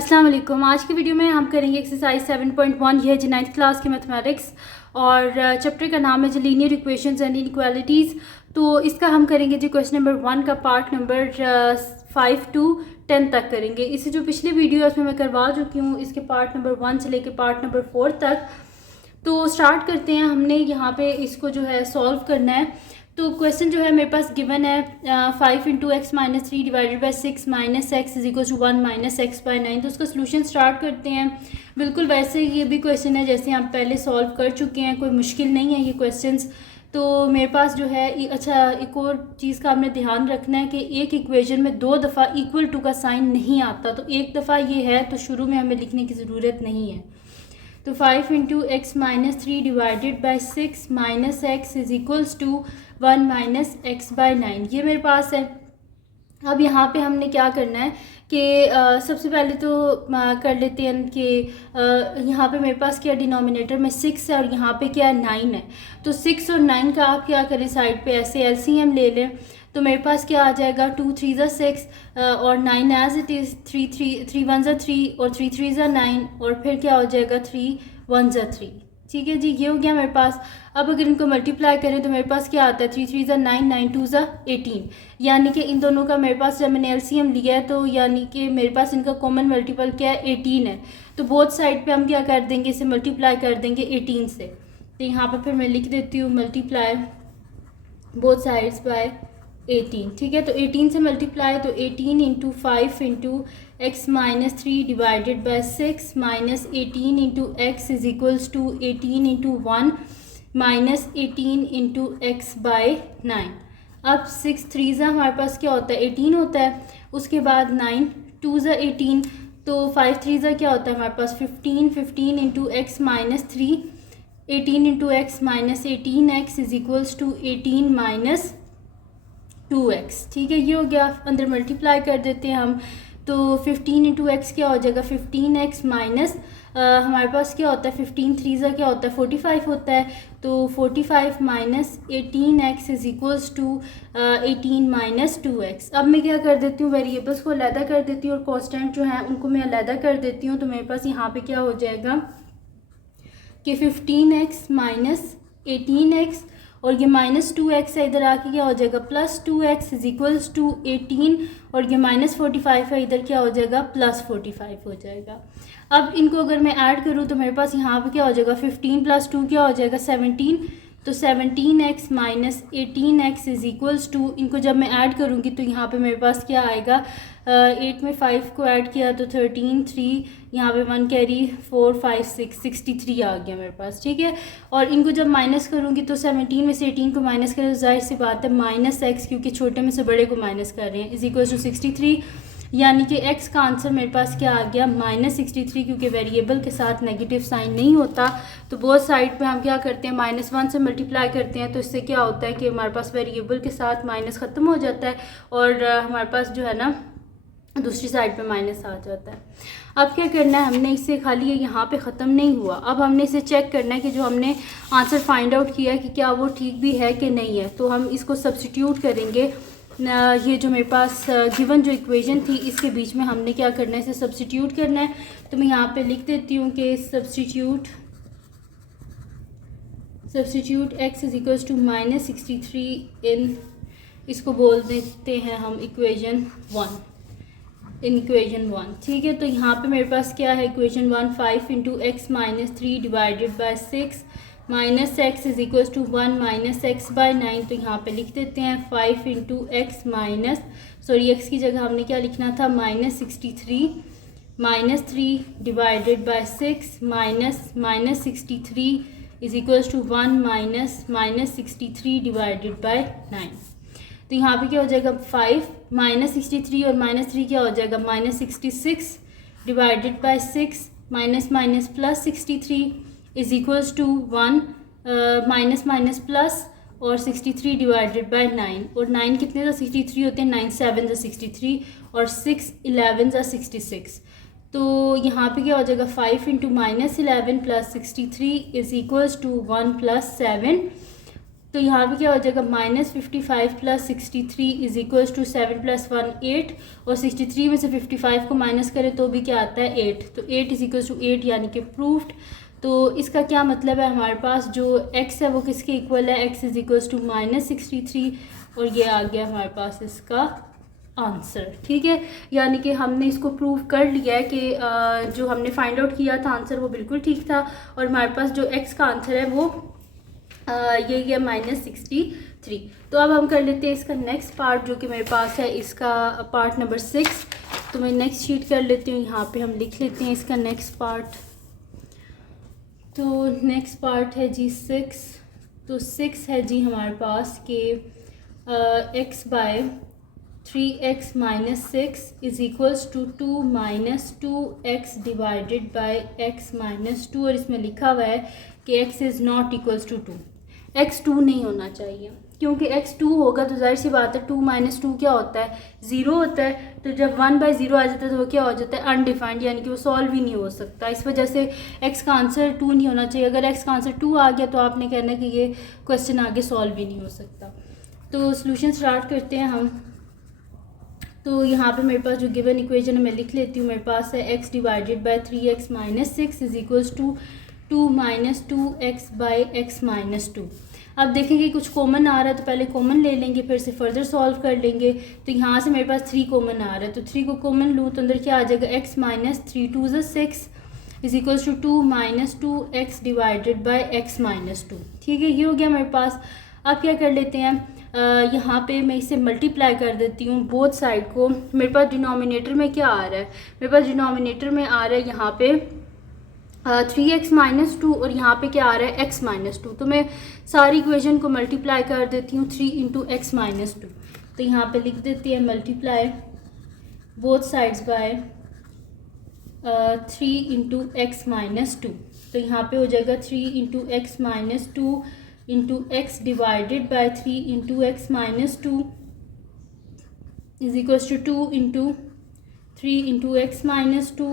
अस्सलाम वालेकुम। आज की वीडियो में हम करेंगे एक्सरसाइज 7.1। यह है जी 9th क्लास की मैथमेटिक्स और चैप्टर का नाम है जी लीनियर इक्वेशंस एंड इनइक्वालिटीज़। तो इसका हम करेंगे जी क्वेश्चन नंबर 1 का पार्ट नंबर 5 to 10 तक करेंगे। इससे जो पिछली वीडियो है उसमें मैं करवा चुकी हूँ इसके पार्ट नंबर 1 से लेकर पार्ट नंबर 4 तक। तो स्टार्ट करते हैं। हमने यहाँ पे इसको जो है सॉल्व करना है। तो क्वेश्चन जो है मेरे पास गिवन है 5 into x minus 3 divided by 6 minus x is equal to 1 minus x by 9। तो उसका सोल्यूशन स्टार्ट करते हैं। बिल्कुल वैसे ये भी क्वेश्चन है जैसे हम पहले सॉल्व कर चुके हैं, कोई मुश्किल नहीं है ये क्वेश्चंस। तो मेरे पास जो है अच्छा एक और चीज़ का आपने ध्यान रखना है कि एक इक्वेशन में 2 दफ़ा इक्वल टू का साइन नहीं आता। तो एक दफ़ा ये है तो शुरू में हमें लिखने की ज़रूरत नहीं है। तो 5 into x minus 3 divided by 6 minus x is equals to 1 minus x by 9 ये मेरे पास है। अब यहाँ पे हमने क्या करना है कि सबसे पहले तो कर लेते हैं कि यहाँ पे मेरे पास क्या डिनोमिनेटर में 6 है और यहाँ पे क्या 9 है। तो 6 और 9 का आप क्या करें साइड पे ऐसे एलसीएम ले लें। तो मेरे पास क्या आ जाएगा 2 3 ज़ा 6 और 9 एज इट इज़ 3 1 ज़ा 3 और 3 3 ज़ा 9 और फिर क्या हो जाएगा 3 1 ज़ा 3। ठीक है जी, ये हो गया मेरे पास। अब अगर इनको मल्टीप्लाई करें तो मेरे पास क्या आता है 3 3 ज़ा 9 9 2 ज़ा 18। यानी कि इन दोनों का मेरे पास जब मैंने एलसीएम लिया है तो यानी कि मेरे पास इनका कॉमन मल्टीपल क्या है 18 है। तो बोथ साइड पे हम क्या कर देंगे, इसे मल्टीप्लाई कर देंगे 18 से। तो यहाँ पर फिर मैं लिख देती हूँ मल्टीप्लाई बोथ साइड्स बाय 18। ठीक है, तो 18 से मल्टीप्लाई तो 18 into 5 into x minus 3 divided by 6 minus 18 into x is equals to 18 into 1 minus 18 into x by 9। अब 6 3 ज़ा हमारे पास क्या होता है 18 होता है। उसके बाद 9 2 ज़ा 18 तो 5 3 ज़ा क्या होता है हमारे पास 15 15 into x minus 3 18 into x minus 18 x is equals to 18 minus 2x। ठीक है, ये हो गया। अंदर मल्टीप्लाई कर देते हैं हम। तो 15 इंटू एक्स क्या हो जाएगा 15x माइनस हमारे पास क्या होता है 15 3 ज़ा क्या होता है 45 होता है। तो 45 minus 18x is equals to 18 minus 2x। अब मैं क्या कर देती हूँ वेरिएबल्स को अलहदा कर देती हूँ और कॉन्स्टेंट जो है उनको मैं अलहदा कर देती हूँ। तो मेरे पास यहाँ पे क्या हो जाएगा कि 15x माइनस 18x और ये माइनस 2x है, इधर आके क्या हो जाएगा plus 2x is equals to 18 और ये माइनस 45 है, इधर क्या हो जाएगा प्लस 45 हो जाएगा। अब इनको अगर मैं ऐड करूँ तो मेरे पास यहाँ पे क्या हो जाएगा 15 प्लस 2 क्या हो जाएगा 17। तो 17x minus 18x is equals to, इनको जब मैं ऐड करूँगी तो यहाँ पे मेरे पास क्या आएगा 8 में 5 को ऐड किया तो 13 3 यहाँ पे 1 कैरी 4 5 6 63 आ गया मेरे पास। ठीक है, और इनको जब माइनस करूँगी तो 17 में से 18 को माइनस करें तो जाहिर सी बात है माइनस एक्स, क्योंकि छोटे में से बड़े को माइनस कर रहे हैं, इज इक्वल्स टू 63। यानी कि x का आंसर मेरे पास क्या आ गया माइनस 63, क्योंकि वेरिएबल के साथ नेगेटिव साइन नहीं होता। तो बोथ साइड पे हम क्या करते हैं -1 से मल्टीप्लाई करते हैं। तो इससे क्या होता है कि हमारे पास वेरिएबल के साथ माइनस ख़त्म हो जाता है और हमारे पास जो है ना दूसरी साइड पे माइनस आ जाता है। अब क्या करना है हमने, इससे खाली ये यहाँ पे ख़त्म नहीं हुआ। अब हमने इसे चेक करना है कि जो हमने आंसर फाइंड आउट किया है कि क्या वो ठीक भी है कि नहीं है। तो हम इसको सब्सटीट्यूट करेंगे। ये जो मेरे पास गिवन जो इक्वेशन थी इसके बीच में हमने क्या करना है, इसे सब्सटीट्यूट करना है। तो मैं यहाँ पे लिख देती हूँ कि substitute x is equals to minus 63 in, इसको बोल देते हैं हम इक्वेशन 1, इन इक्वेशन 1। ठीक है, तो यहाँ पे मेरे पास क्या है equation 1 5 into x minus 3 divided by 6 minus x is equals to 1 minus x by 9। तो यहाँ पे लिख देते हैं 5 इंटू एक्स माइनस एक्स की जगह हमने क्या लिखना था minus 63 minus 3 divided by 6 minus 63 is equals to 1 minus 63 divided by 9। तो यहाँ पे क्या हो जाएगा 5 माइनस 63 और माइनस 3 क्या हो जाएगा minus 66 divided by 6 minus minus plus 63 is equals to 1 minus minus plus और 63 डिवाइडेड बाई 9। और 9 कितने ज़ा 63 होते हैं 9 7 ज़ा 63 और 6 11 ज़ा 66। तो यहाँ पे क्या हो जाएगा 5 into minus 11 plus 63 is equals to 1 plus 7 तो यहाँ पे क्या हो जाएगा -55 + 63 इज इक्वल्स टू 7 + 1 8, और 63 में से 55 को माइनस करें तो भी क्या आता है 8, तो 8 इज इक्वल्स टू 8 यानी कि प्रूफ्ड। तो इसका क्या मतलब है, हमारे पास जो x है वो किसके इक्वल है, x इज इक्वल्स टू -63, और ये आ गया हमारे पास इसका आंसर। ठीक है, यानी कि हमने इसको प्रूव कर लिया है कि जो हमने फाइंड आउट किया था आंसर वो बिल्कुल ठीक था, और हमारे पास जो x का आंसर है वो यही है -63। तो अब हम कर लेते हैं इसका नेक्स्ट पार्ट जो कि मेरे पास है, इसका पार्ट नंबर 6। तो मैं नेक्स्ट शीट कर लेती हूँ, यहाँ पे हम लिख लेते हैं इसका नेक्स्ट पार्ट। तो नेक्स्ट पार्ट है जी 6। तो 6 है जी हमारे पास के x by 3x - 6 is equals to 2 - 2x divided by x - 2, और इसमें लिखा हुआ है कि x is not equals to 2, x 2 नहीं होना चाहिए, क्योंकि x 2 होगा तो जाहिर सी बात है 2 - 2 क्या होता है 0 होता है, तो जब 1/0 आ जाता है तो वो क्या हो जाता है अनडिफाइंड, यानी कि वो सॉल्व ही नहीं हो सकता। इस वजह से x का आंसर 2 नहीं होना चाहिए। अगर x का आंसर 2 आ गया तो आपने कहना है कि ये क्वेश्चन आगे सॉल्व ही नहीं हो सकता। तो सोल्यूशन स्टार्ट करते हैं हम। तो यहाँ पे मेरे पास जो गिवन इक्वेशन है मैं लिख लेती हूँ। मेरे पास है x divided by 3x - 6 is equals to 2 - 2x by x - 2। अब देखेंगे कुछ कॉमन आ रहा है तो पहले कॉमन ले लेंगे, फिर से फर्दर सॉल्व कर लेंगे। तो यहाँ से मेरे पास 3 कॉमन आ रहा है, तो 3 को कॉमन लूँ तो अंदर क्या आ जाएगा, x - 3 2 = 6 is equals to 2 - 2x divided by x - 2। ठीक है, ये हो गया मेरे पास। अब क्या कर लेते हैं, यहाँ पे मैं इसे मल्टीप्लाई कर देती हूँ बोथ साइड को। मेरे पास डिनोमिनेटर में क्या आ रहा है, मेरे पास डिनोमिनेटर में आ रहा है यहाँ पे 3x - 2, और यहाँ पे क्या आ रहा है x - 2। तो मैं सारी इक्वेशन को मल्टीप्लाई कर देती हूँ 3 × x - 2। तो यहाँ पे लिख देती है multiply both sides by 3 × x - 2। तो यहाँ पे हो जाएगा 3 × x - 2 × x divided by 3 × x - 2 is equals to 2 × 3 × x - 2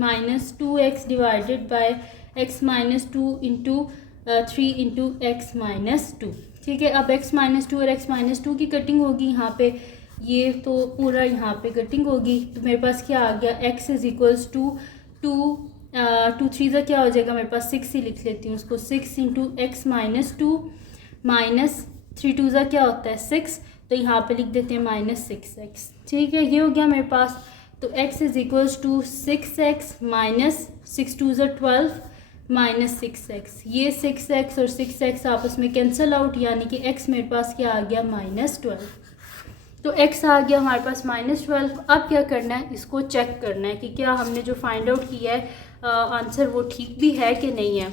minus 2x divided by x - 2 into 3 × x - 2। ठीक है, अब x - 2 और x - 2 की कटिंग होगी यहाँ पे, ये तो पूरा यहाँ पे कटिंग होगी। तो मेरे पास क्या आ गया, x इज इक्वल्स टू 2 3 ज़ा क्या हो जाएगा मेरे पास 6 ही लिख लेती हूँ उसको, 6 × x - 2 माइनस 3 2 ज़ा क्या होता है 6, तो यहाँ पे लिख देते हैं -6x। ठीक है, ये हो गया मेरे पास। तो x is equals to 6x minus 6 2 ज़ा 12 माइनस 6x। ये 6x और 6x आपस में कैंसिल आउट, यानी कि x मेरे पास क्या आ गया -12। तो x आ गया हमारे पास -12। अब क्या करना है, इसको चेक करना है कि क्या हमने जो फाइंड आउट किया है आंसर वो ठीक भी है कि नहीं है।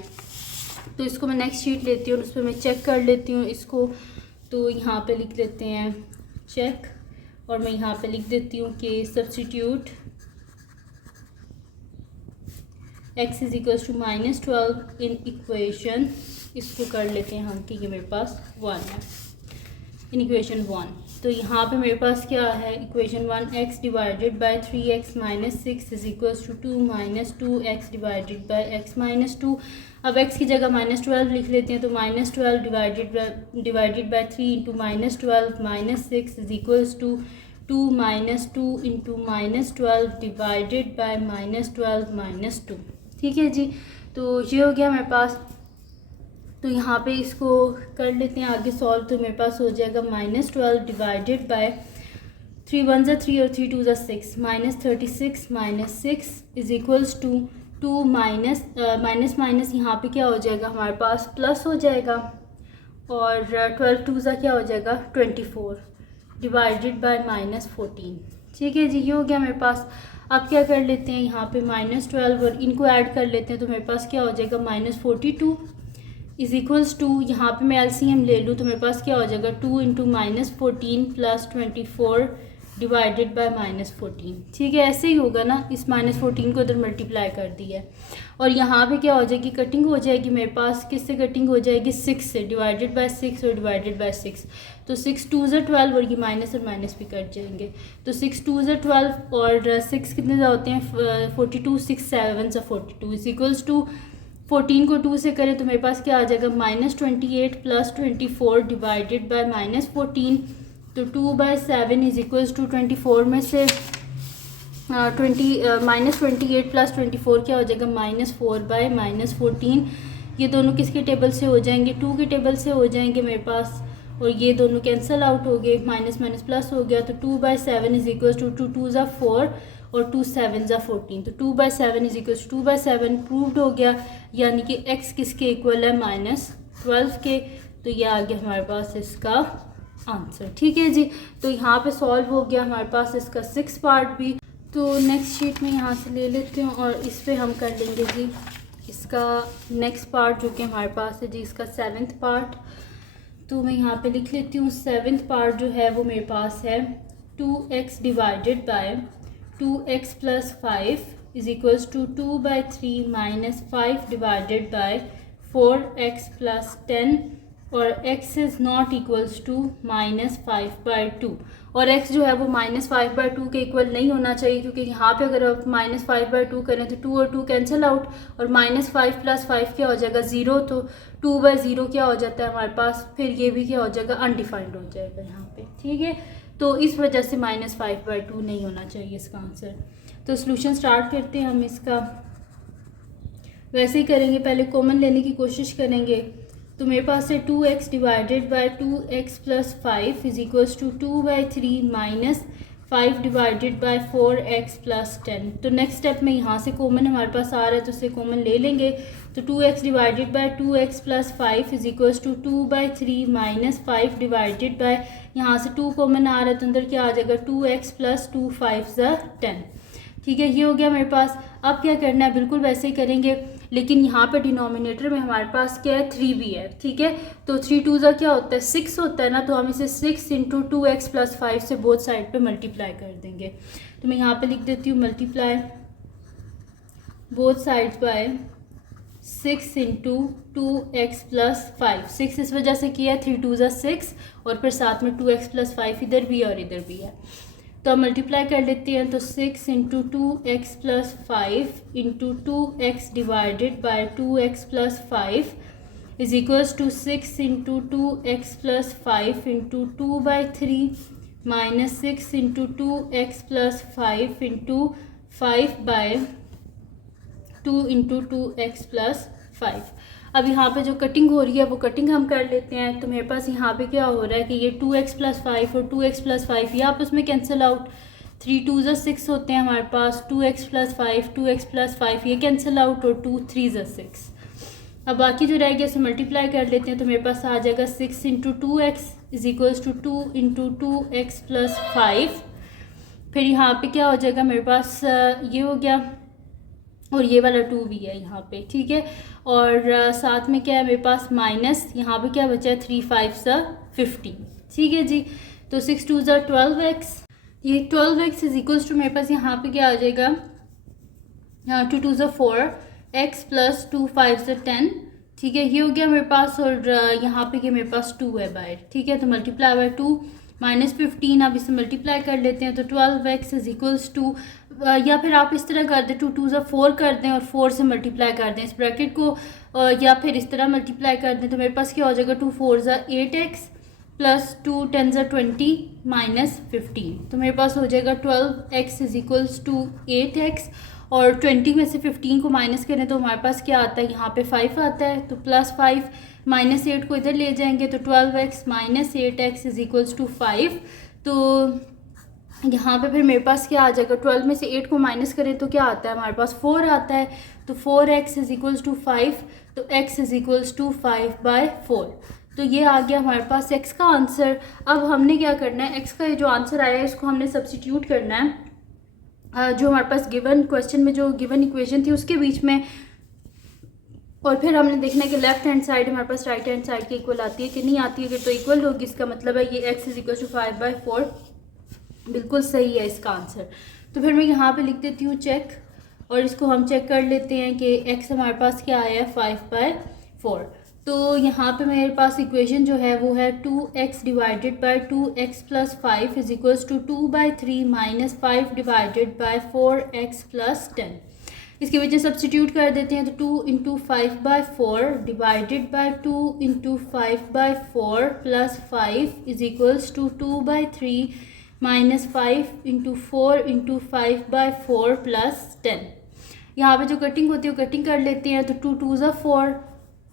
तो इसको मैं नेक्स्ट शीट लेती हूँ और उस पर मैं चेक कर लेती हूँ इसको। तो यहाँ पे लिख लेते हैं चेक, और मैं यहाँ पे लिख देती हूँ कि substitute x is equals to -12 in equation, इसको कर लेते हैं हम कि ये मेरे पास 1 है इन इक्वेशन 1। तो यहाँ पे मेरे पास क्या है equation 1, x divided by 3x - 6 is equals to 2 - 2x divided by x - 2। अब x की जगह -12 लिख लेते हैं, तो -12 divided by 3 × -12 - 6 is equals to 2 - 2 × -12 divided by -12 - 2। ठीक है जी, तो ये हो गया मेरे पास। तो यहाँ पे इसको कर लेते हैं आगे सॉल्व। तो मेरे पास हो जाएगा -12 डिवाइडेड बाय 3 1 ज़ा 3 और 3 2 ज़ा 6 -36 - 6 इज इक्वल्स टू 2 माइनस यहाँ पे क्या हो जाएगा हमारे पास प्लस हो जाएगा, और 12 2 ज़ा क्या हो जाएगा 24 डिवाइडेड बाय -14। ठीक है जी, ये हो गया मेरे पास। अब क्या कर लेते हैं यहाँ पे -12 और इनको ऐड कर लेते हैं, तो मेरे पास क्या हो जाएगा -42 इज इक्वल्स टू, यहाँ पे मैं एलसीएम ले लूँ तो मेरे पास क्या हो जाएगा 2 × -14 + 24 डिवाइडेड बाय -14। ठीक है, ऐसे ही होगा ना, इस -14 को इधर मल्टीप्लाई कर दिया है, और यहाँ पे क्या हो जाएगी कटिंग हो जाएगी मेरे पास, किससे कटिंग हो जाएगी 6 से, डिवाइडेड बाय 6 और डिवाइडेड बाय 6। तो 6 2 ज़ा 12 और ये माइनस और माइनस भी कट जाएंगे, तो 6 2 ज़ा 12 और 6 कितने ज़ा होते हैं 42, 6 7 ज़ा 42 इज इक्वल्स टू 14 को 2 से करें तो मेरे पास क्या आ जाएगा -28 + 24 डिवाइडेड बाय -14। तो 2/7 इज इक्वल्स टू 24 में से -28 + 24 क्या हो जाएगा -4/-14। ये दोनों किसके टेबल से हो जाएंगे, 2 के टेबल से हो जाएंगे मेरे पास, और ये दोनों कैंसिल आउट हो गए, माइनस माइनस प्लस हो गया। तो 2/7 इज इक्वल टू 2 2 ज़ा 4 और 2 7 ज़ा 14। तो 2/7 इज इक्वल टू 2/7 प्रूव्ड हो गया, यानी कि x किसके इक्वल है -12 के। तो ये आ गया हमारे पास इसका आंसर। ठीक है जी, तो यहाँ पे सॉल्व हो गया हमारे पास इसका 6 पार्ट भी। तो नेक्स्ट शीट में यहाँ से ले लेते हैं और इस पे हम कर लेंगे जी इसका नेक्स्ट पार्ट, जो कि हमारे पास है जी इसका 7th पार्ट। तो मैं यहाँ पे लिख लेती हूँ 7th पार्ट जो है वो मेरे पास है 2x divided by 2x + 5 is equals to 2/3 - 5 divided by 4x + 10 और x is not equals to -5/2। और x जो है वो -5/2 के इक्वल नहीं होना चाहिए, क्योंकि यहाँ पे अगर आप -5/2 करें तो 2 और 2 कैंसिल आउट, और -5 + 5 क्या हो जाएगा 0। तो 2/0 क्या हो जाता है हमारे पास, फिर ये भी क्या हो जाएगा अनडिफाइंड हो जाएगा यहाँ पे। ठीक है, तो इस वजह से -5/2 नहीं होना चाहिए इसका आंसर। तो सोल्यूशन स्टार्ट करते हैं हम इसका। वैसे ही करेंगे, पहले कॉमन लेने की कोशिश करेंगे। तो मेरे पास है 2x divided by 2x + 5 is equals to 2/3 - 5 divided by 4x + 10। तो नेक्स्ट स्टेप में यहाँ से कॉमन हमारे पास आ रहा है, तो उससे कॉमन ले लेंगे। तो 2x divided by 2x + 5 is equals to 2/3 - 5 divided by, यहाँ से 2 कॉमन आ रहा है तो अंदर क्या आ जाएगा 2x + 2 5 ज़ा 10। ठीक है, ये हो गया मेरे पास। अब क्या करना है, बिल्कुल वैसे ही करेंगे, लेकिन यहाँ पे डिनोमिनेटर में हमारे पास क्या है 3 भी है। ठीक है, तो 3 2 ज़ा क्या होता है 6 होता है ना, तो हम इसे 6 × 2x + 5 से बोथ साइड पे मल्टीप्लाई कर देंगे। तो मैं यहाँ पे लिख देती हूँ multiply both sides by 6 × 2x + 5। 6 इस वजह से किया है 3 2 ज़ा 6, और फिर साथ में 2x + 5 इधर भी और इधर भी है, तो हम मल्टीप्लाई कर लेते हैं। तो 6 × 2x + 5 × 2x divided by 2x + 5 is equals to 6 × 2x + 5 × 2/3 - 6 × 2x + 5 × 5/2 × 2x + 5। अब यहाँ पे जो कटिंग हो रही है वो कटिंग हम कर लेते हैं। तो मेरे पास यहाँ पे क्या हो रहा है कि ये 2x + 5 और 2x + 5 ये आपस में कैंसिल आउट, 3 2 ज़ा 6 होते हैं हमारे पास, 2x + 5 2x + 5 ये कैंसिल आउट, और 2 3 ज़ा 6। अब बाकी जो रह गया इसे मल्टीप्लाई कर लेते हैं। तो मेरे पास आ जाएगा 6 × 2x is equals to 2 × 2x + 5। फिर यहाँ पे क्या हो जाएगा मेरे पास ये हो गया, और ये वाला 2 भी है यहाँ पे। ठीक है, और साथ में क्या है मेरे पास माइनस, यहाँ पे क्या बचा है 3 5 ज़ा 15। ठीक है जी, तो 6 2 ज़ा 12x, ये 12x इज इक्वल्स टू मेरे पास यहाँ पे क्या आ जाएगा 2 2 ज़ा 4x + 2 5 ज़ा 10। ठीक है, ये हो गया मेरे पास, और यहाँ पे मेरे पास 2 है बाहर। ठीक है, तो मल्टीप्लाई बाय 2 -15, अब इसे मल्टीप्लाई कर लेते हैं। तो 12x इज इक्वल्स टू, या फिर आप इस तरह कर दें 2 2 ज़ा 4 कर दें और 4 से मल्टीप्लाई कर दें इस ब्रैकेट को, या फिर इस तरह मल्टीप्लाई कर दें। तो मेरे पास क्या हो जाएगा 2 4 ज़ा 8x + 2 10 ज़ा 20 -15। तो मेरे पास हो जाएगा 12x is equals to 8x, और 20 में से 15 को माइनस करें तो हमारे पास क्या आता है यहाँ पे 5 आता है। तो +5 -8 को इधर ले जाएंगे, तो 12x - 8x is equals to 5। तो यहाँ पे फिर मेरे पास क्या आ जाएगा, 12 में से 8 को माइनस करें तो क्या आता है हमारे पास 4 आता है। तो 4x इज इक्वल्स टू 5, तो x इज इक्वल्स टू 5/4। तो ये आ गया हमारे पास x का आंसर। अब हमने क्या करना है, x का ये जो आंसर आया है इसको हमने सब्स्टिट्यूट करना है जो हमारे पास गिवन क्वेश्चन में जो गिवन इक्वेशन थी उसके बीच में, और फिर हमने देखना है कि लेफ्ट हैंड साइड हमारे पास राइट हैंड साइड के इक्वल आती है कि नहीं आती है। अगर तो इक्वल होगी इसका मतलब है ये x इज इक्वल टू 5/4 बिल्कुल सही है इसका आंसर। तो फिर मैं यहाँ पे लिख देती हूँ चेक, और इसको हम चेक कर लेते हैं कि x हमारे पास क्या आया है 5/4। तो यहाँ पे मेरे पास इक्वेशन जो है वो है 2x divided by 2x + 5 is equals to 2/3 - 5 divided by 4x + 10। इसके वजह सब्सटीट्यूट कर देते हैं, तो 2 into 5/4 divided by 2 into 5/4 plus 5 is equals to 2/3 minus 5 into 4 into 5/4 plus 10। यहाँ पे जो कटिंग होती है वो कटिंग कर लेते हैं, तो 2 2 ज़ा 4,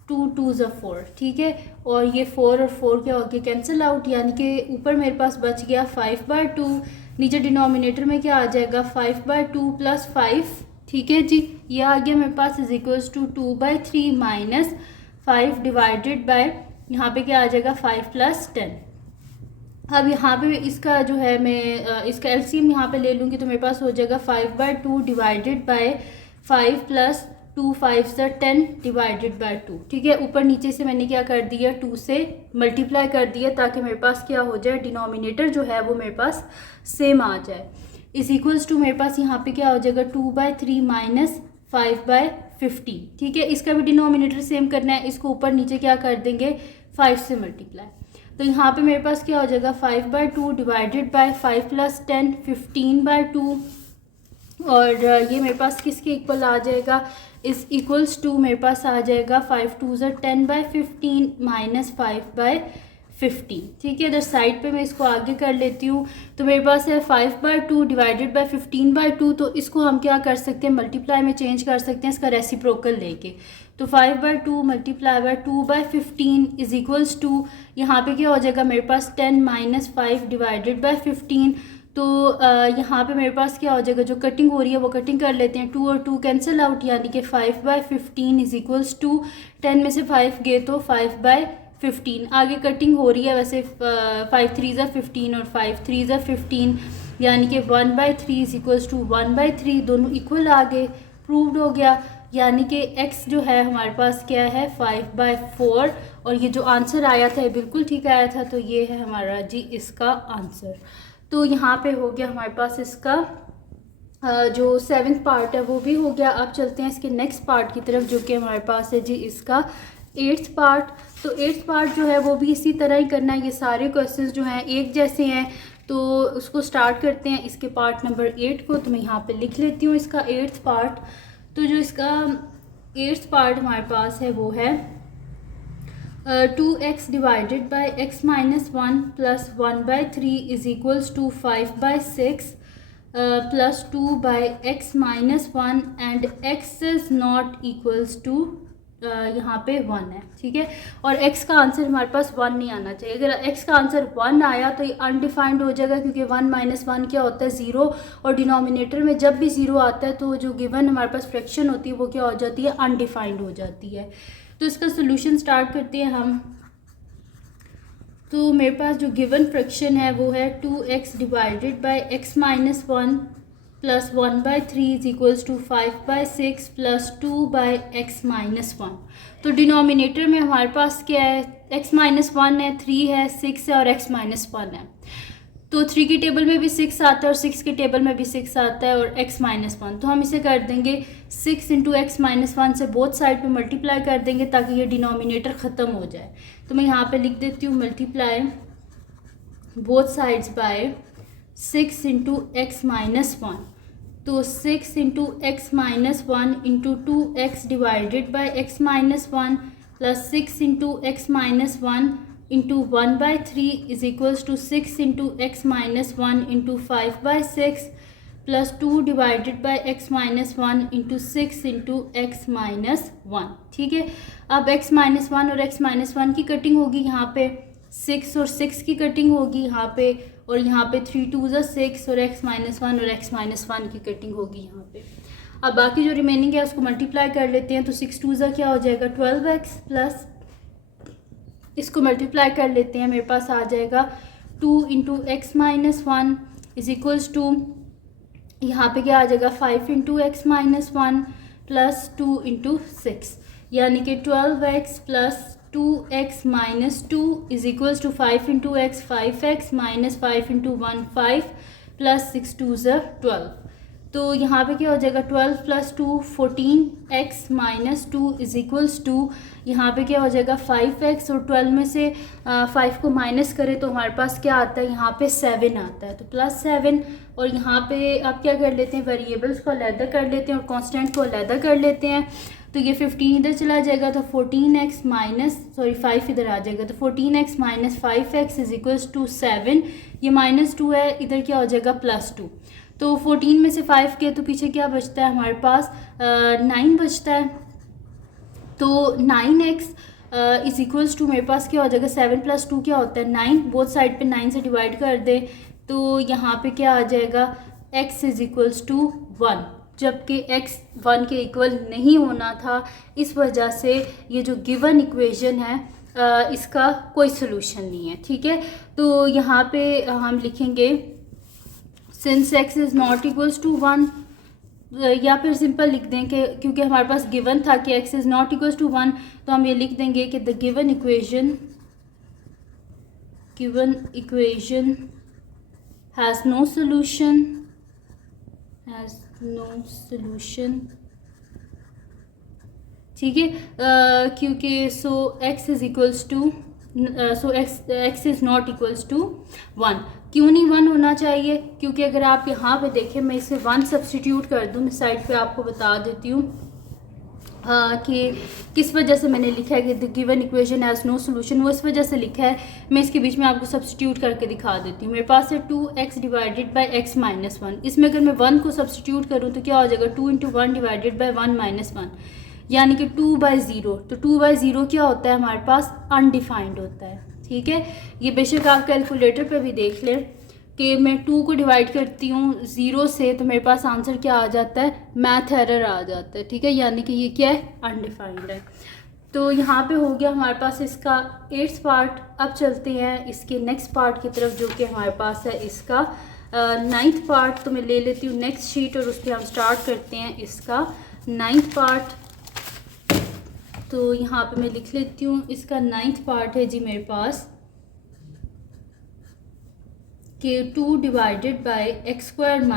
2 2 ज़ा 4, ठीक है। और ये 4 और 4 क्या हो गया, कैंसिल आउट, यानी कि ऊपर मेरे पास बच गया 5/2, नीचे डिनोमिनेटर में क्या आ जाएगा 5/2 प्लस 5, ठीक है जी। ये आ गया मेरे पास is equals to 2/3 minus 5 divided by यहाँ पे क्या आ जाएगा 5 प्लस 10। अब यहाँ पे इसका जो है मैं इसका एलसीएम यहाँ पे ले लूँगी, तो मेरे पास हो जाएगा 5/2 डिवाइडेड बाय 5 प्लस 2 5 से 10 डिवाइडेड बाय 2, ठीक है। ऊपर नीचे से मैंने क्या कर दिया 2 से मल्टीप्लाई कर दिया, ताकि मेरे पास क्या हो जाए डिनोमिनेटर जो है वो मेरे पास सेम आ जाए। इज इक्वल्स टू मेरे पास यहाँ पे क्या हो जाएगा 2/3 माइनस 5/15, ठीक है। इसका भी डिनोमिनेटर सेम करना है, इसको ऊपर नीचे क्या कर देंगे 5 से मल्टीप्लाई। तो यहाँ पे मेरे पास क्या हो जाएगा 5/2 डिवाइडेड बाय 5 प्लस 10 15/2, और ये मेरे पास किसके इक्वल आ जाएगा, इस इक्वल्स टू मेरे पास आ जाएगा 5 2 ज़ा 10/15 माइनस 5/15, ठीक है। इधर साइड पे मैं इसको आगे कर लेती हूँ, तो मेरे पास है 5/2 डिवाइडेड बाय 15/2, तो इसको हम क्या कर सकते हैं मल्टीप्लाई में चेंज कर सकते हैं इसका रेसिप्रोकल लेके। तो 5/2 multiply by 2/15 is equals to यहाँ पे क्या हो जाएगा मेरे पास 10 माइनस 5 डिवाइडेड बाय 15। तो यहाँ पे मेरे पास क्या हो जाएगा, जो कटिंग हो रही है वो कटिंग कर लेते हैं, 2 और 2 कैंसिल आउट, यानी कि 5/15 इज इक्वल्स टू 10 में से 5 गए तो 5/15। आगे कटिंग हो रही है वैसे 5 3 ज़ा 15 और 5 3 ज़ा 15, यानी कि 1/3 इज इक्वल्स टू 1/3, दोनों इक्वल आ गए, प्रूव्ड हो गया। यानी कि x जो है हमारे पास क्या है 5/4, और ये जो आंसर आया था ये बिल्कुल ठीक आया था, तो ये है हमारा जी इसका आंसर। तो यहाँ पे हो गया हमारे पास इसका जो 7th पार्ट है वो भी हो गया। अब चलते हैं इसके नेक्स्ट पार्ट की तरफ, जो कि हमारे पास है जी इसका 8th पार्ट। तो 8th पार्ट जो है वो भी इसी तरह ही करना है, ये सारे क्वेश्चंस जो हैं एक जैसे हैं, तो उसको स्टार्ट करते हैं इसके पार्ट नंबर 8 को। तो मैं यहाँ पे लिख लेती हूँ इसका 8th पार्ट। तो जो इसका 8th पार्ट हमारे पास है वो है 2x divided by x minus 1 plus 1/3 is equals to 5/6 plus 2/x minus 1 and x is not equals to यहाँ पे 1 है, ठीक है। और x का आंसर हमारे पास 1 नहीं आना चाहिए। अगर x का आंसर 1 आया तो ये अनडिफाइंड हो जाएगा, क्योंकि 1 माइनस 1 क्या होता है 0, और डिनोमिनेटर में जब भी 0 आता है तो जो गिवन हमारे पास फ्रैक्शन होती है वो क्या हो जाती है अनडिफाइंड हो जाती है। तो इसका सोल्यूशन स्टार्ट करते हैं हम। तो मेरे पास जो गिवन फ्रैक्शन है वो है 2x divided by x minus 1 plus 1/3 is equals to 5/6 plus 2/x minus 1। तो डिनोमिनेटर में हमारे पास क्या है x माइनस 1 है, 3 है, 6 है और x माइनस 1 है। तो 3 की टेबल में भी 6 आता है और 6 की टेबल में भी 6 आता है और x माइनस 1। तो हम इसे कर देंगे 6 इंटू x माइनस 1 से बोथ साइड पे मल्टीप्लाई कर देंगे, ताकि ये डिनोमिनेटर ख़त्म हो जाए। तो मैं यहाँ पे लिख देती हूँ multiply both sides by 6 into x minus 1। तो 6 into x minus 1 into 2x divided by x minus 1 plus 6 into x minus 1 into 1/3 is equals to 6 into x minus 1 into 5/6 plus 2 divided by x minus 1 into 6 into x minus 1। ठीक है, अब x minus 1 और x minus 1 की cutting होगी यहाँ पे, 6 और 6 की कटिंग होगी यहाँ पे, और यहाँ पे 3 2 6 और एक्स माइनस 1 और एक्स माइनस 1 की कटिंग होगी यहाँ पे। अब बाकी जो रिमेनिंग है उसको मल्टीप्लाई कर लेते हैं। तो 6 2 क्या हो जाएगा 12x प्लस इसको मल्टीप्लाई कर लेते हैं, मेरे पास आ जाएगा 2 into x minus 1 is equals to यहाँ पे क्या आ जाएगा 5 into x minus 1 plus 2 into 6, यानी कि 12x plus 2x minus 2 is equals to 5 into x 5x minus 5 into 1 5 plus 6 2 12। तो यहाँ पे क्या हो जाएगा 12 + 2 14x - 2 इज इक्वल्स टू, यहाँ पे क्या हो जाएगा 5x, और 12 में से 5 को माइनस करें तो हमारे पास क्या आता है, यहाँ पे 7 आता है, तो +7। और यहाँ पे आप क्या कर लेते हैं, वेरिएबल्स को अलहदा कर लेते हैं और कांस्टेंट को अलहदा कर लेते हैं। तो ये 15 इधर चला जाएगा, तो 5 इधर आ जाएगा, तो 14x - 5x is equals to 7। ये -2 है, इधर क्या हो जाएगा +2। तो 14 में से 5 के तो पीछे क्या बचता है हमारे पास, 9 बचता है। तो 9x इज इक्वल्स टू मेरे पास क्या हो जाएगा, 7 + 2 क्या होता है 9, बोथ साइड पे 9 से डिवाइड कर दे, तो यहाँ पे क्या आ जाएगा x इज इक्वल्स टू 1, जबकि x 1 के इक्वल नहीं होना था। इस वजह से ये जो गिवन इक्वेशन है इसका कोई सोल्यूशन नहीं है, ठीक है। तो यहाँ पे हम लिखेंगे since x is not equals to 1, या फिर सिंपल लिख दें कि क्योंकि हमारे पास गिवन था कि x is not equals to 1, तो हम ये लिख देंगे कि the given equation has no solution, ठीक है। क्योंकि x is equals to x is not equals to 1। क्यों नहीं 1 होना चाहिए, क्योंकि अगर आप यहाँ पे देखें, मैं इसे 1 सब्सटीट्यूट कर दूँ, मैं साइड पे आपको बता देती हूँ कि किस वजह से मैंने लिखा है कि the given equation has no solution. वो इस वजह से लिखा है, मैं इसके बीच में आपको सब्सटीट्यूट करके दिखा देती हूँ। मेरे पास है 2x डिवाइडेड बाई x - 1, इसमें अगर मैं 1 को सब्सटीट्यूट करूँ तो क्या हो जाएगा 2 × 1 डिवाइडेड बाई 1 - 1, यानी कि 2/0। तो 2/0 क्या होता है हमारे पास, अनडिफाइंड होता है, ठीक है। ये बेशक आप कैलकुलेटर पे भी देख लें कि मैं 2 को डिवाइड करती हूँ 0 से, तो मेरे पास आंसर क्या आ जाता है, मैथ एरर आ जाता है, ठीक है, यानी कि ये क्या है, अनडिफाइंड है। तो यहाँ पे हो गया हमारे पास इसका 8th पार्ट। अब चलते हैं इसके नेक्स्ट पार्ट की तरफ, जो कि हमारे पास है इसका 9th पार्ट। तो मैं ले लेती हूँ नेक्स्ट शीट और उस पर हम स्टार्ट करते हैं इसका 9th पार्ट। तो यहाँ पे मैं लिख लेती हूँ, इसका 9th पार्ट है जी मेरे पास कि 2 divided by x² -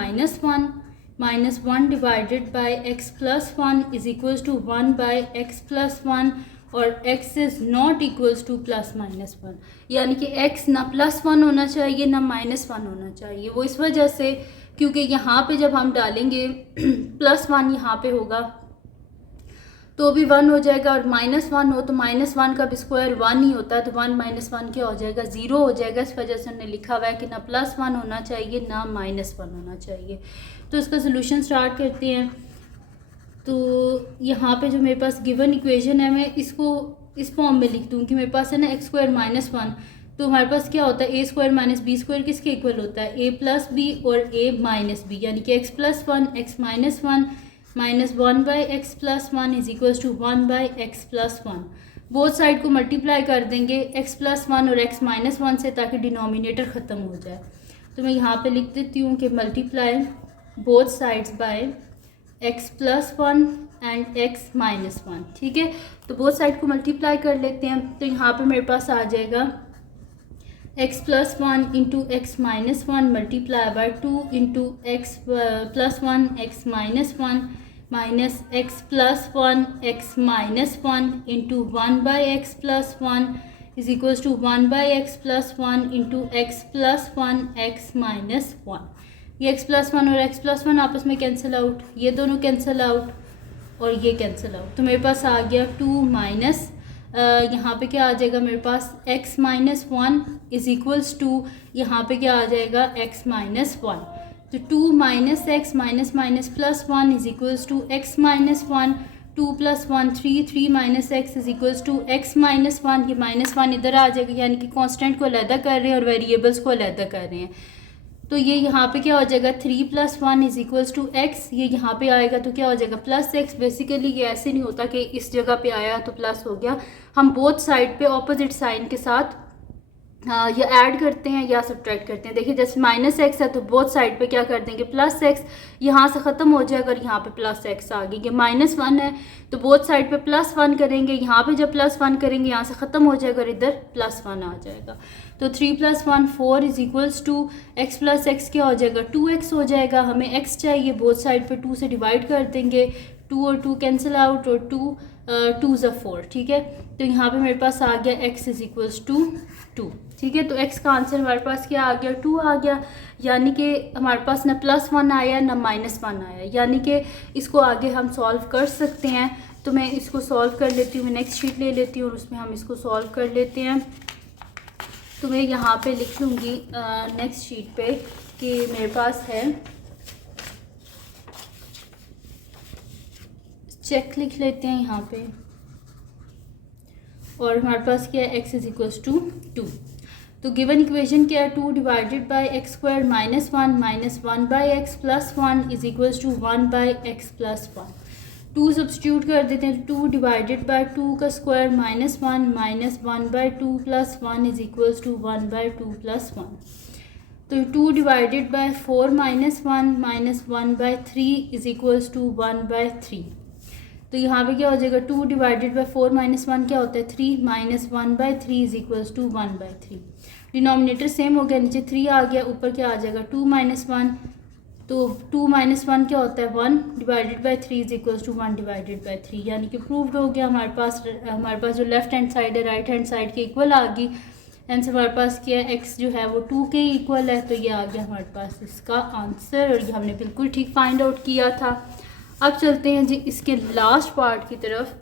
1 divided by x + 1 is equals to 1 by x + 1, और x is not equals to +-1, यानी कि x ना +1 होना चाहिए ना -1 होना चाहिए। वो इस वजह से क्योंकि यहाँ पे जब हम डालेंगे +1 यहाँ पे होगा तो भी 1 हो जाएगा, और -1 हो तो -1 का भी स्क्वायर 1 ही होता है, तो 1 - 1 क्या हो जाएगा, 0 हो जाएगा। इस वजह से उन्होंने लिखा हुआ है कि ना +1 होना चाहिए ना -1 होना चाहिए। तो इसका सोल्यूशन स्टार्ट करते हैं। तो यहाँ पे जो मेरे पास गिवन इक्वेशन है, मैं इसको इस फॉर्म में लिख दूँ कि मेरे पास है ना x² - 1, तो हमारे पास क्या होता है a² - b² किसके इक्वल होता है, a + b और a - b, यानी कि x + 1 x - 1 -1 by x + 1 is equals to 1 by x + 1। Both side को मल्टीप्लाई कर देंगे x + 1 और x - 1 से, ताकि डिनोमिनेटर ख़त्म हो जाए। तो मैं यहाँ पे लिख देती हूँ कि multiply both sides bye x + 1 and x - 1, ठीक है। तो बोथ साइड को मल्टीप्लाई कर लेते हैं। तो यहाँ पे मेरे पास आ जाएगा x + 1 × x - 1 multiply by 2 × x + 1 x - 1 minus x + 1 x - 1 into 1 by x + 1 is equals to 1 by x + 1 into x + 1 x - 1। ये x + 1 और x + 1 आपस में कैंसिल आउट, ये दोनों कैंसिल आउट और ये कैंसिल आउट। तो मेरे पास आ गया 2 माइनस यहाँ पे क्या आ जाएगा मेरे पास x - 1 इज इक्वल्स टू यहाँ पे क्या आ जाएगा x - 1। तो 2 minus x minus minus plus 1 is equals to x - 1, 2 + 1 3, 3 minus x is equals to x - 1। ये -1 इधर आ जाएगा, यानी कि कांस्टेंट को अलहदा कर रहे हैं और वेरिएबल्स को अलहदा कर रहे हैं। तो ये यहाँ पे क्या हो जाएगा 3 + 1 इज इक्वल्स टू x, ये यहाँ पे आएगा तो क्या हो जाएगा +x। बेसिकली ये ऐसे नहीं होता कि इस जगह पे आया तो प्लस हो गया, हम बोथ साइड पे ऑपोजिट साइन के साथ या ऐड करते हैं या सब्ट्रैक्ट करते हैं। देखिए जैसे माइनस एक्स है तो बोथ साइड पे क्या कर देंगे प्लस एक्स, यहाँ से ख़त्म हो जाएगा और यहाँ पे प्लस एक्स आ गई। ये माइनस वन है तो बोथ साइड पे प्लस वन करेंगे, यहाँ पे जब प्लस वन करेंगे यहाँ से ख़त्म हो जाएगा और इधर प्लस वन आ जाएगा। तो 3 + 1 4 is equals to x plus x क्या हो जाएगा 2x हो जाएगा। हमें x चाहिए, बोथ साइड पे 2 से डिवाइड कर देंगे, 2 और 2 कैंसिल आउट और 2 ज़ा 4, ठीक है। तो यहाँ पे मेरे पास आ गया x इज इक्वल्स टू 2, ठीक है। तो x का आंसर हमारे पास क्या आ गया 2 आ गया, यानी कि हमारे पास ना +1 आया ना -1 आया, यानी कि इसको आगे हम सॉल्व कर सकते हैं। तो मैं इसको सॉल्व कर लेती हूँ, मैं नेक्स्ट शीट ले लेती हूँ और उसमें हम इसको सॉल्व कर लेते हैं। तो मैं यहाँ पे लिख लूँगी नेक्स्ट शीट पे कि मेरे पास है, चेक लिख लेते हैं यहाँ पे, और हमारे पास क्या है x इज इक्वल्स टू 2। तो गिवन इक्वेशन क्या है 2 divided by x square -1 -1 by x plus 1 is equals to 1 by x plus 1। 2 substitute कर देते हैं, 2 डिवाइडेड बाई 2 का square -1 -1 by 2 plus 1 is equals to 1 by 2 plus 1। तो 2 divided by 4 -1 -1 by 3 is equals to 1 by 3। तो यहाँ पे क्या हो जाएगा 2 डिवाइडेड बाई 4 -1 क्या होता है 3 -1 by 3 is equals to 1 by 3। Denominator same हो गया, नीचे 3 आ गया, ऊपर क्या आ जाएगा 2 -1। तो 2 -1 क्या होता है 1 divided by 3 is equals to 1 divided by 3, यानी कि प्रूव्ड हो गया। हमारे पास जो लेफ्ट हैंड साइड है राइट हैंड साइड के इक्वल आ गई। एंड हमारे पास क्या है x जो है वो 2 के इक्वल है, तो ये आ गया हमारे पास इसका आंसर, और ये हमने बिल्कुल ठीक फाइंड आउट किया था। अब चलते हैं जी इसके लास्ट पार्ट की तरफ,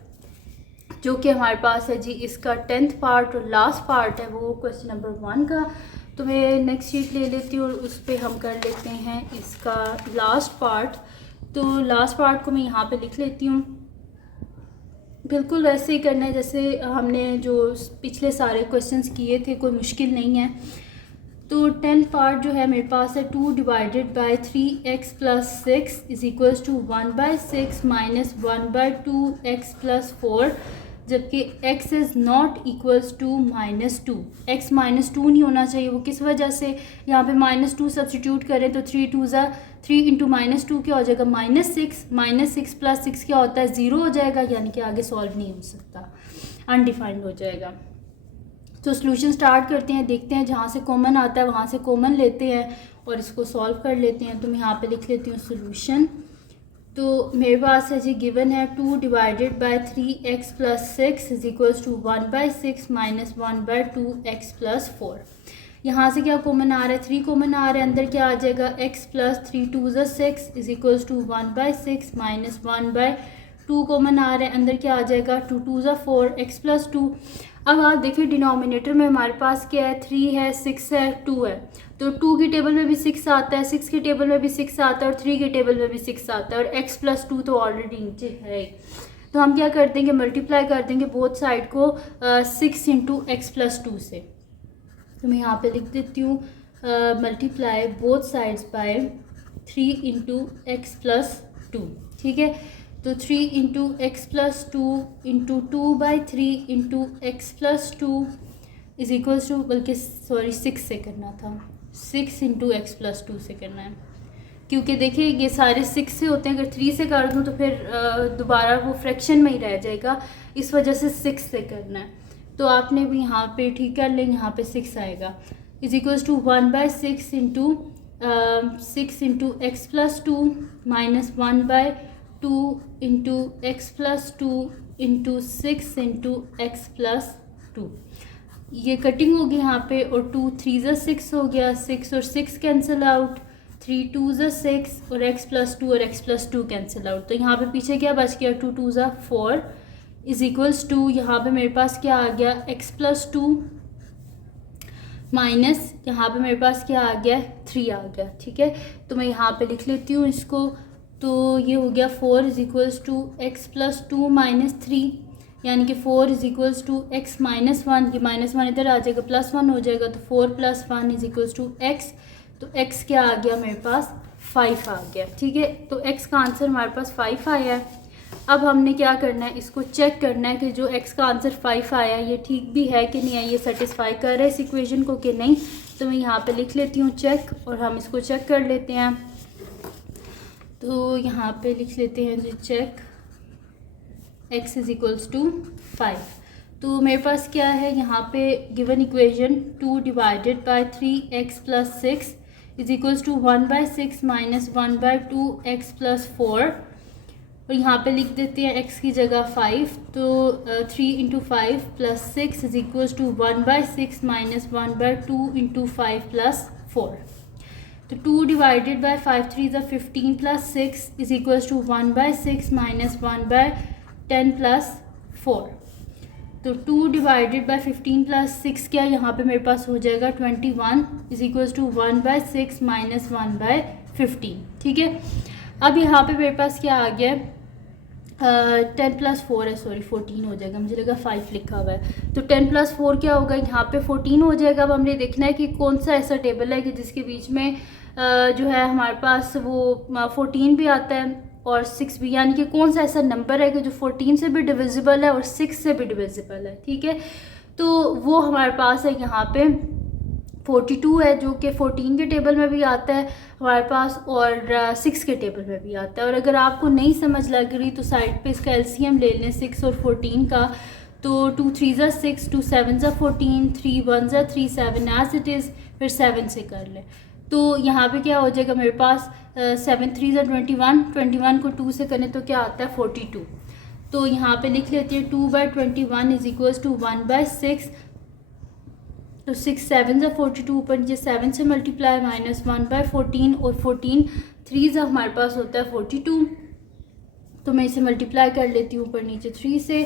जो कि हमारे पास है जी इसका 10th पार्ट और लास्ट पार्ट है, वो क्वेश्चन नंबर 1 का। तो मैं नेक्स्ट शीट ले लेती हूँ और उस पर हम कर लेते हैं इसका लास्ट पार्ट। तो लास्ट पार्ट को मैं यहाँ पे लिख लेती हूँ, बिल्कुल वैसे ही करना है जैसे हमने जो पिछले सारे क्वेश्चंस किए थे, कोई मुश्किल नहीं है। तो 10th पार्ट जो है मेरे पास है 2 divided by 3x plus 6 is equals to 1 by 6 minus 1 by 2x plus 4, जबकि x is not equals to -2। x -2 नहीं होना चाहिए, वो किस वजह से, यहाँ पे -2 सब्सटीट्यूट करें तो 3 इंटू -2 क्या हो जाएगा -6 प्लस 6 क्या होता है 0 हो जाएगा, यानी कि आगे सॉल्व नहीं हो सकता, अनडिफाइंड हो जाएगा। तो सॉल्यूशन स्टार्ट करते हैं, देखते हैं जहाँ से कॉमन आता है वहाँ से कॉमन लेते हैं और इसको सॉल्व कर लेते हैं। तो मैं यहाँ पे लिख लेती हूँ सॉल्यूशन। तो मेरे पास है जी गिवन है 2 divided by 3x plus 6 is equals to 1 by 6 minus 1 by 2x plus 4। यहाँ से क्या कॉमन आ रहा है 3 कॉमन आ रहा है, अंदर क्या आ जाएगा x प्लस 3 2 ज़ा 6 is equals to 1 by 6 minus 1 by 2 common आ रहा है, अंदर क्या आ जाएगा 2 2 ज़ा 4 x प्लस 2। अब आप देखिए डिनोमिनेटर में हमारे पास क्या है 3 है 6 है 2 है, तो 2 की टेबल में भी 6 आता है, 6 की टेबल में भी 6 आता है और 3 की टेबल में भी 6 आता है, और x प्लस 2 तो ऑलरेडी नीचे है। तो हम क्या कर देंगे मल्टीप्लाई कर देंगे बोथ साइड को 6 इंटू एक्स प्लस 2 से। तो मैं यहाँ पे लिख देती हूँ multiply both sides by 3 into x plus 2, ठीक है। तो 3 into x plus 2 into 2 by 3 into x plus 2 is equals to, बल्कि सॉरी 6 से करना था, 6 इंटू एक्स प्लस 2 से करना है, क्योंकि देखिए ये सारे 6 से होते हैं, अगर 3 से कर दूँ तो फिर दोबारा वो फ्रैक्शन में ही रह जाएगा, इस वजह से 6 से करना है। तो आपने भी यहाँ पे ठीक कर लें, यहाँ पे 6 आएगा is equals to 1 by 6 into x plus 2 minus 1 by 2 into x plus 2 into 6 into x plus 2। ये कटिंग होगी यहाँ पे, और 2 3 ज़ा 6 हो गया, 6 और 6 कैंसिल आउट, 3 2 ज़ा 6 और x प्लस 2 और x प्लस 2 कैंसिल आउट। तो यहाँ पे पीछे क्या बच गया 2 2 ज़ा 4 इज इक्वल्स टू, यहाँ पे मेरे पास क्या आ गया x प्लस 2 माइनस यहाँ पे मेरे पास क्या आ गया 3 आ गया, ठीक है। तो मैं यहाँ पे लिख लेती हूँ इसको, तो ये हो गया 4 is equals to x plus 2 minus 3, यानी कि 4 is equals to x minus 1, ये -1 इधर आ जाएगा +1 हो जाएगा, तो 4 + 1 इज इक्वल्स टू एक्स। तो x क्या आ गया मेरे पास 5 आ गया, ठीक है। तो x का आंसर हमारे पास 5 आया है। अब हमने क्या करना है, इसको चेक करना है कि जो x का आंसर 5 आया ये ठीक भी है कि नहीं है, ये सेटिस्फाई कर रहा है इस इक्वेशन को कि नहीं। तो मैं यहाँ पे लिख लेती हूँ चेक, और हम इसको चेक कर लेते हैं। तो यहाँ पे लिख लेते हैं जी check x is equals to 5। तो मेरे पास क्या है यहाँ पे given equation 2 divided by 3x plus 6 is equals to 1/6 minus 1/2x plus 4, और यहाँ पे लिख देते हैं x की जगह 5। तो 3 into 5 plus 6 is equals to 1/6 minus 1/2 into 5 plus 4। तो 2 divided by 5 3 is 15 plus 6 is equals to 1/6 minus 1/10 plus 4। तो 2 डिवाइडेड बाय 15 प्लस 6 क्या यहाँ पे मेरे पास हो जाएगा 21 इज इक्वल्स टू 1/6 माइनस 1/15। ठीक है, अब यहाँ पे मेरे पास क्या आ गया 10 प्लस 4 है, सॉरी 14 हो जाएगा, मुझे लगा 5 लिखा हुआ है। तो 10 प्लस 4 क्या होगा, यहाँ पे 14 हो जाएगा। अब हमने देखना है कि कौन सा ऐसा टेबल है कि जिसके बीच में जो है हमारे पास वो 14 भी आता है और 6 भी, यानी कि कौन सा ऐसा नंबर है कि जो 14 से भी डिविजिबल है और 6 से भी डिविजिबल है। ठीक है, तो वो हमारे पास है यहाँ पे 42 है, जो कि 14 के टेबल में भी आता है हमारे पास और 6 के टेबल में भी आता है। और अगर आपको नहीं समझ लग रही तो साइड पे इसका एलसीएम ले लें 6 और 14 का। तो 2 3 ज़ा 6, 2 7 ज़ा 14, 3 1 ज़ा 3 7 एज इट इज़, फिर 7 से कर लें। तो यहाँ पे क्या हो जाएगा मेरे पास 7 3 ज़ा 21, 21 को 2 से करें तो क्या आता है 42। तो यहाँ पे लिख लेते हैं 2/21 इज इक्वल्स टू 1/6। तो 6 7 ज़ा 42, ऊपर नीचे 7 से मल्टीप्लाई माइनस 1/14, और 14 3 ज़ा हमारे पास होता है 42। तो मैं इसे मल्टीप्लाई कर लेती हूँ ऊपर नीचे 3 से।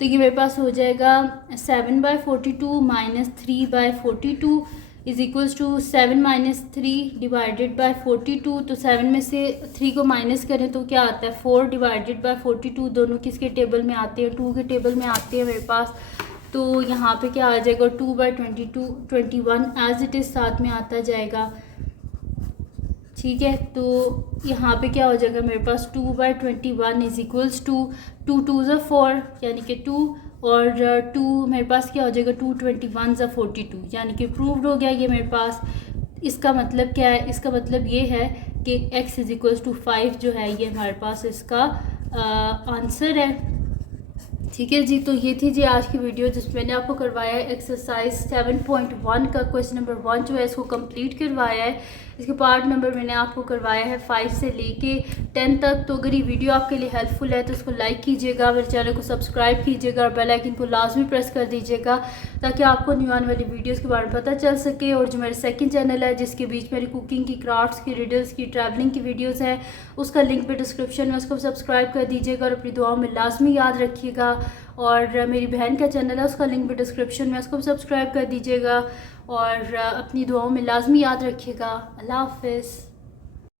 तो ये मेरे पास हो जाएगा 7/42 minus 3/42 is equals to 7 minus 3 divided by 42। तो 7 में से 3 को माइनस करें तो क्या आता है 4 डिवाइडेड बाय 42। दोनों किसके टेबल में आते हैं, 2 के टेबल में आते हैं मेरे पास। तो यहाँ पे क्या आ जाएगा 2/21 एज इट इज़ साथ में आता जाएगा। ठीक है, तो यहाँ पे क्या हो जाएगा मेरे पास 2/21 इज इक्वल्स टू 2 2 ज़ा 4 यानी कि 2, और 2 मेरे पास क्या हो जाएगा 2 21 ज़ा 42, यानी कि प्रूव्ड हो गया ये मेरे पास। इसका मतलब क्या है, इसका मतलब ये है कि x इज इक्वल्स टू 5 जो है ये हमारे पास इसका आंसर है। ठीक है जी, तो ये थी जी आज की वीडियो जिसमें मैंने आपको करवाया है एक्सरसाइज 7.1 का क्वेश्चन नंबर 1 जो है इसको कंप्लीट करवाया है। इसके पार्ट नंबर मैंने आपको करवाया है 5 से लेके 10 तक। तो अगर ये वीडियो आपके लिए हेल्पफुल है तो इसको लाइक कीजिएगा, मेरे चैनल को सब्सक्राइब कीजिएगा और बेल आइकन को लाजमी प्रेस कर दीजिएगा ताकि आपको न्यू आने वाली वीडियोज़ के बारे में पता चल सके। और जो मेरा सेकेंड चैनल है जिसके बीच मेरी कुकिंग की, क्राफ्ट्स की, रिडल्स की, ट्रैवलिंग की वीडियोज़ हैं, उसका लिंक पे डिस्क्रिप्शन में, उसको सब्सक्राइब कर दीजिएगा और अपनी दुआओं में लाजमी याद रखिएगा। और मेरी बहन का चैनल है उसका लिंक भी डिस्क्रिप्शन में, उसको भी सब्सक्राइब कर दीजिएगा और अपनी दुआओं में लाजमी याद रखिएगा। अल्लाह हाफ़िज़।